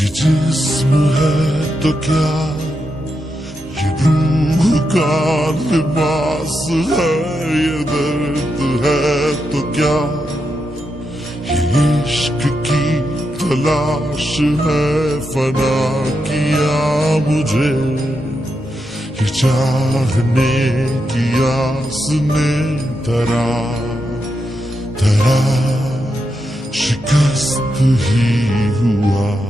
ये जिस्म है तो क्या ये रूह का लिबास है? ये दर्द है तो क्या ये इश्क की तलाश है? फना किया मुझे, ये चाहने की आस ने तरा तरा शिकस्त ही हुआ।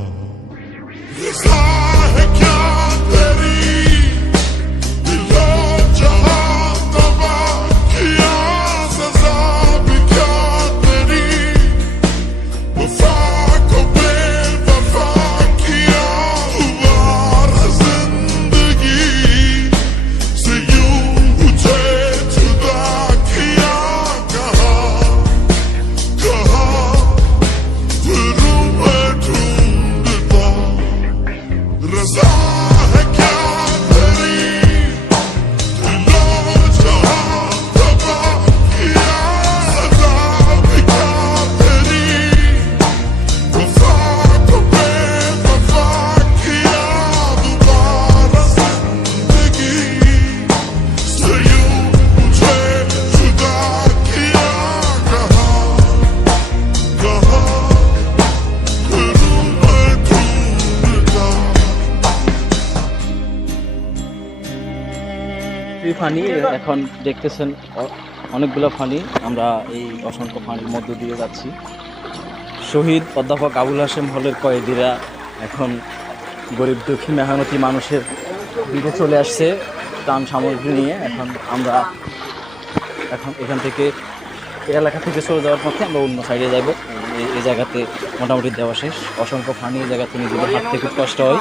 এই ফানি, এখন দেখতেছেন অনেকগুলো ফানি, আমরা এই অসংখ্য ফানির মধ্য দিয়ে যাচ্ছি। শহীদ অধ্যাপক আবুল হাসেম হলের কয়েদিরা এখন গরিব দুঃখী মেহনতি মানুষের দিকে চলে আসছে, ত্রাণ সামগ্রী নিয়ে। এখন আমরা এখন এখান থেকে এই এলাকা থেকে চলে যাওয়ার পথে আমরা অন্য সাইডে যাব। এই জায়গাতে মোটামুটি দেওয়া শেষ। অসংখ্য ফানি, এই জায়গাতে নিজেদের হাত থেকে কষ্ট হয়।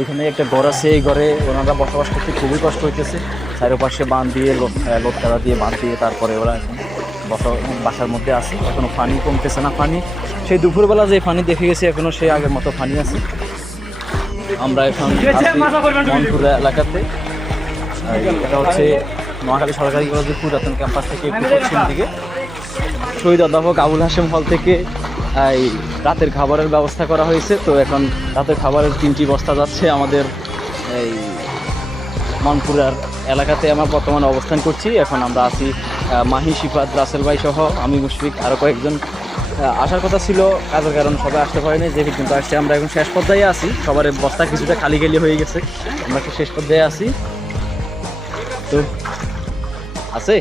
এখানে একটা ঘর আছে এই ঘরে ওনারা বসবাস করতে খুবই কষ্ট হইতেছে। চারপাশে বাঁধ দিয়ে লোক লোক কাদা দিয়ে বাঁধ দিয়ে তারপরে ওরা এখন বসা বাসার মধ্যে আছে। এখনও পানি কমতেছে না পানি। সেই দুপুরবেলা যে পানি দেখে গেছি এখনও সেই আগের মতো পানি আছে। আমরা এখন মনপুরা এলাকাতে। এটা হচ্ছে নোয়াখালী সরকারি কলেজের পুরাতন ক্যাম্পাস থেকে একটু পশ্চিম দিকে। শহীদ অধ্যাপক আবুল হাসেম হল থেকে এই রাতের খাবারের ব্যবস্থা করা হয়েছে? তো এখন রাতের খাবারের তিনটি বস্তা যাচ্ছে আমাদের এই মনপুরার এলাকাতে। আমার বর্তমানে অবস্থান করছি। এখন আমরা আছি মাহি, শিফাত, রাসেল ভাই সহ আমি, মুশফিক আরও কয়েকজন। আসার কথা ছিল, কাজের কারণ সবাই আসতে পারেনি যে কিন্তু আসছে। আমরা এখন শেষ পর্যায়ে আছি। সবার বস্তা কিছুটা খালি খালি হয়ে গেছে। আমরা একটু শেষ পর্যায়ে আছি। তো, আছে?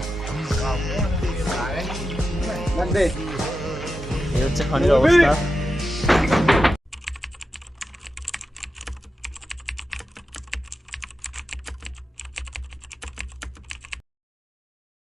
এই হচ্ছে পানির অবস্থা